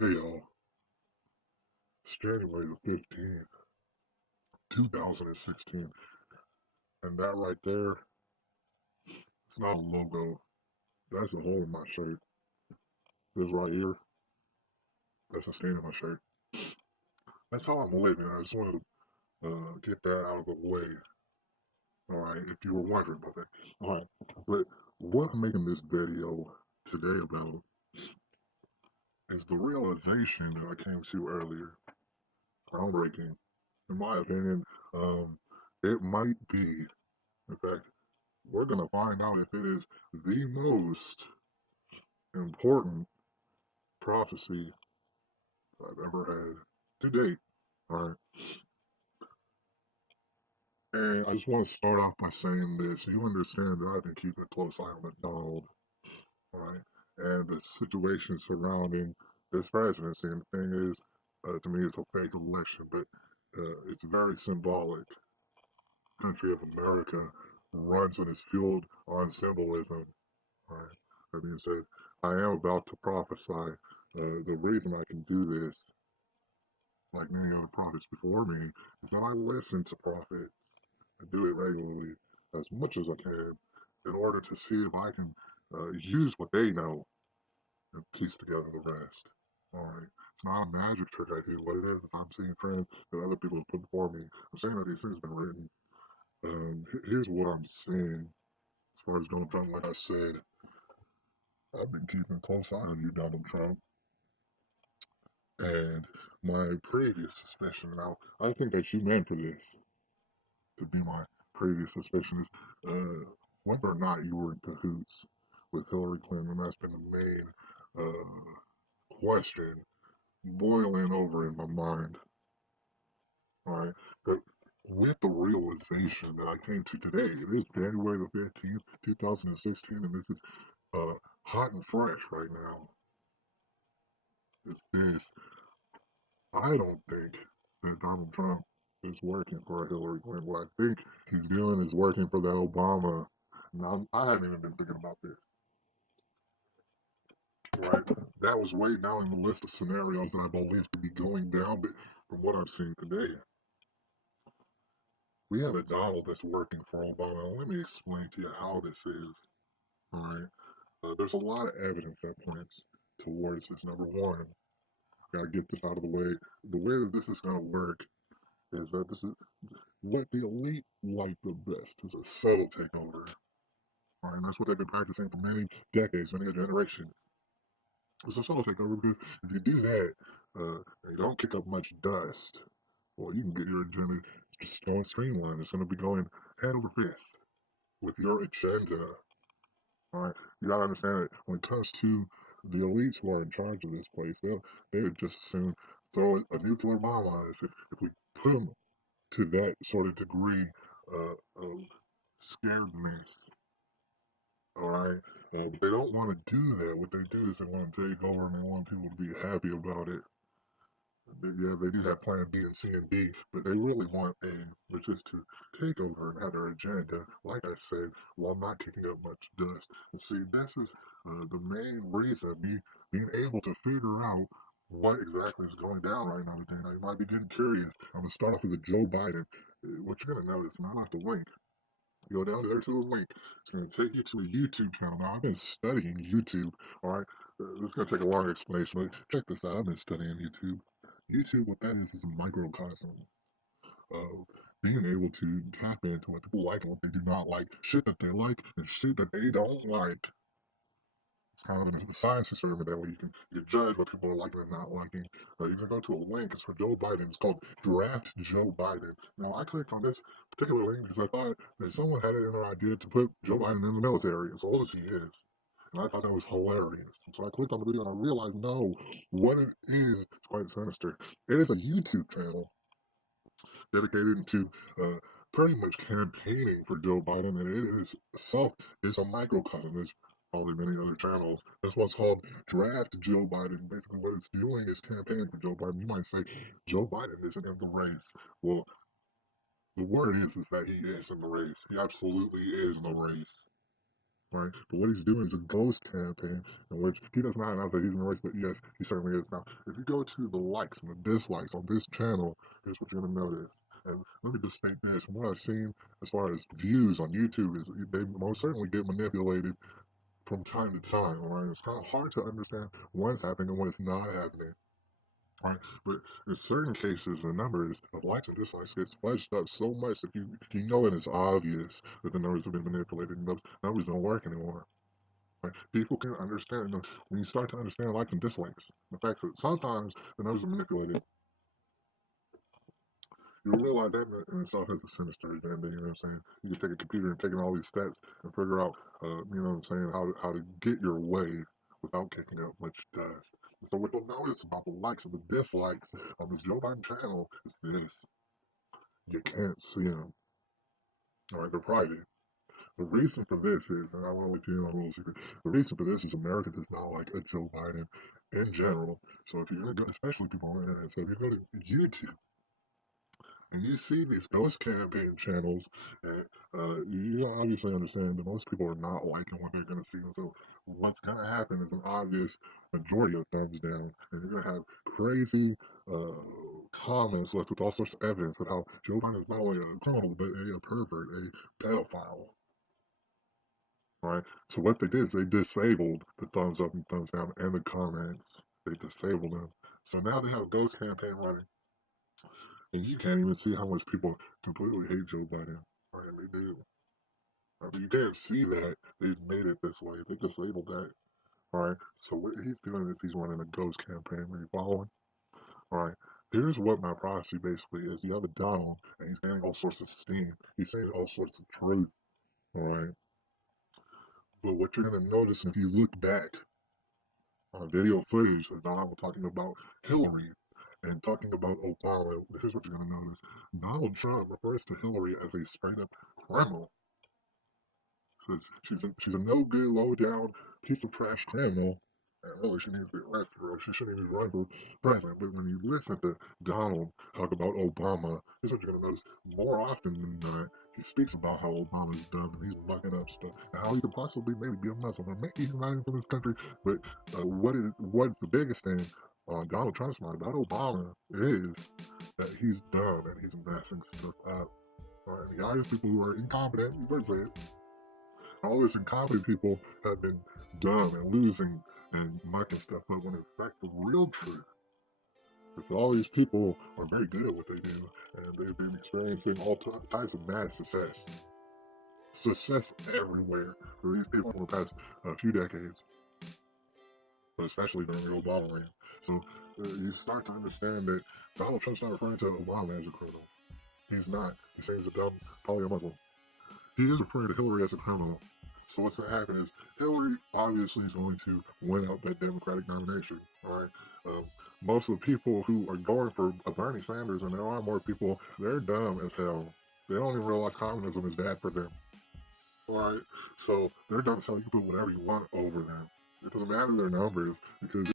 Hey y'all, it's January the 15th, 2016, and that right there, it's not a logo. That's a hole in my shirt. This right here, that's a stain in my shirt. That's how I'm living. I just wanted to get that out of the way. Alright, if you were wondering about that. Alright, but what I'm making this video today about is the realization that I came to earlier. Groundbreaking. In my opinion, um, it might be, in fact, we're going to find out if it is the most important prophecy I've ever had to date. All right. And I just want to start off by saying this. You understand that I've been keeping a close eye on McDonald. All right. And the situation surrounding this presidency. And the thing is, to me, it's a fake election, but it's very symbolic. The country of America runs and is fueled on symbolism. All right. That being said, I am about to prophesy. The reason I can do this, like many other prophets before me, is that I listen to prophets and do it regularly as much as I can in order to see if I can use what they know and piece together the rest. Alright. It's not a magic trick I do. What it is I'm seeing trends that other people have put before me. I'm saying that these things have been written. Here's what I'm seeing as far as Donald Trump. Like I said, I've been keeping a close eye on you, Donald Trump. And my previous suspicion, now, I think that you meant for this to be my previous suspicion, is whether or not you were in cahoots with Hillary Clinton. And that's been the main question boiling over in my mind. All right. But with the realization that I came to today, it is January the 15th, 2016, and this is hot and fresh right now. Is this I don't think that Donald Trump is working for Hillary Clinton. What I think he's doing is working for that Obama. Now, I haven't even been thinking about this, right? That was way down in the list of scenarios that I believe to be going down, but from what I'm seeing today, we have a Donald that's working for Obama. Let me explain to you how this is, all right? There's a lot of evidence that points towards this. Number one, gotta get this out of the way. The way that this is gonna work is that this is what the elite like the best is a subtle takeover. All right, and that's what they've been practicing for many decades, many generations. It's a subtle takeover because if you do that, and you don't kick up much dust, well, you can get your agenda just going streamlined. It's going to be going hand over fist with your agenda. All right, you got to understand that when it comes to the elites who are in charge of this place, they would just assume throw a nuclear bomb on us if we put them to that sort of degree of scaredness. All right, but they don't want to do that. What they do is they want to take over and they want people to be happy about it. Yeah, they do have Plan B and C and D, but they really want A, which is to take over and have their agenda. Like I said, while not kicking up much dust. And see, this is the main reason being able to figure out what exactly is going down right now today. Now, you might be getting curious. I'm gonna start off with the Joe Biden. What you're gonna notice, and I have to link. Go down there to the link. It's going to take you to a YouTube channel. Now, I've been studying YouTube, all right? This is going to take a long explanation, but check this out. I've been studying YouTube. YouTube, what that is a microcosm of being able to tap into what people like and what they do not like, shit that they like and shit that they don't like. It's kind of a science experiment that way you can judge what people are liking and not liking. You can go to a link. It's for Joe Biden. It's called Draft Joe Biden. Now I clicked on this particular link because I thought that someone had it in their idea to put Joe Biden in the military, as old as he is. And I thought that was hilarious. So I clicked on the video and I realized no, what it is quite sinister. It is a YouTube channel dedicated to pretty much campaigning for Joe Biden, and it is itself is a microcosm. There's probably many other channels. That's what's called Draft Joe Biden. Basically, what it's doing is campaigning for Joe Biden. You might say Joe Biden isn't in the race. Well, the word is that he is in the race. He absolutely is in the race. right? But what he's doing is a ghost campaign in which he does not announce that he's in the race, but yes, he certainly is. Now, if you go to the likes and the dislikes on this channel, here's what you're going to notice. And let me just state this. From what I've seen as far as views on YouTube, is they most certainly get manipulated from time to time, right? It's kind of hard to understand what's happening and what is not happening. Right, but in certain cases, the numbers of likes and dislikes get splashed up so much that you know it is obvious that the numbers have been manipulated and those numbers don't work anymore. Right? People can understand, when you start to understand likes and dislikes, the fact that sometimes the numbers are manipulated, you realize that in itself has a sinister agenda. You know what I'm saying? You can take a computer and take in all these stats and figure out, you know what I'm saying, how to get your way without kicking up much dust. So what you'll notice about the likes and the dislikes on this Joe Biden channel is this: you can't see them. All right, they're private. The reason for this is, and I want to let you know a little secret. The reason for this is America does not like a Joe Biden in general. So if you're gonna go, especially people on the internet, so if you go to YouTube and you see these ghost campaign channels, and you obviously understand that most people are not liking what they're going to see. And so what's going to happen is an obvious majority of thumbs down, and you're going to have crazy uh, comments left with all sorts of evidence of how Joe Biden is not only a criminal, but a pervert, a pedophile. Right? So what they did is they disabled the thumbs up and thumbs down and the comments. They disabled them. So now they have a ghost campaign running. And you can't even see how much people completely hate Joe Biden. Right? And they do. I mean, you can't see that. They've made it this way. They disabled that. Alright? So what he's doing is he's running a ghost campaign. Are you following? Alright. Here's what my prophecy basically is. You have a Donald, and he's getting all sorts of steam. He's saying all sorts of truth. Alright? But what you're going to notice if you look back on video footage of Donald talking about Hillary and talking about Obama, here's what you're going to notice. Donald Trump refers to Hillary as a straight up criminal. Says she's a no good, low down piece of trash criminal. And really, she needs to be arrested, or she shouldn't even run for president. But when you listen to Donald talk about Obama, here's what you're going to notice. More often than not, he speaks about how Obama's dumb and he's mucking up stuff, and how he could possibly maybe be a Muslim, or maybe he's not even from this country. But what's the biggest thing on Donald Trump's mind about Obama is that he's dumb and he's messing stuff up. Right? And he hires people who are incompetent. You better say it. All these incompetent people have been dumb and losing and mucking stuff up, when in fact the real truth is that all these people are very good at what they do, and they've been experiencing all types of mad success. Success everywhere for these people for the past few decades, but especially during the Obama reign. So you start to understand that Donald Trump's not referring to Obama as a criminal. He's not. He's saying he's a dumb, probably a Muslim. He is referring to Hillary as a criminal. So what's going to happen is Hillary obviously is going to win out that Democratic nomination. All right. Most of the people who are going for Bernie Sanders, and there are more people, they're dumb as hell. They don't even realize communism is bad for them. All right. So they're dumb as hell. You can put whatever you want over them. It doesn't matter their numbers, because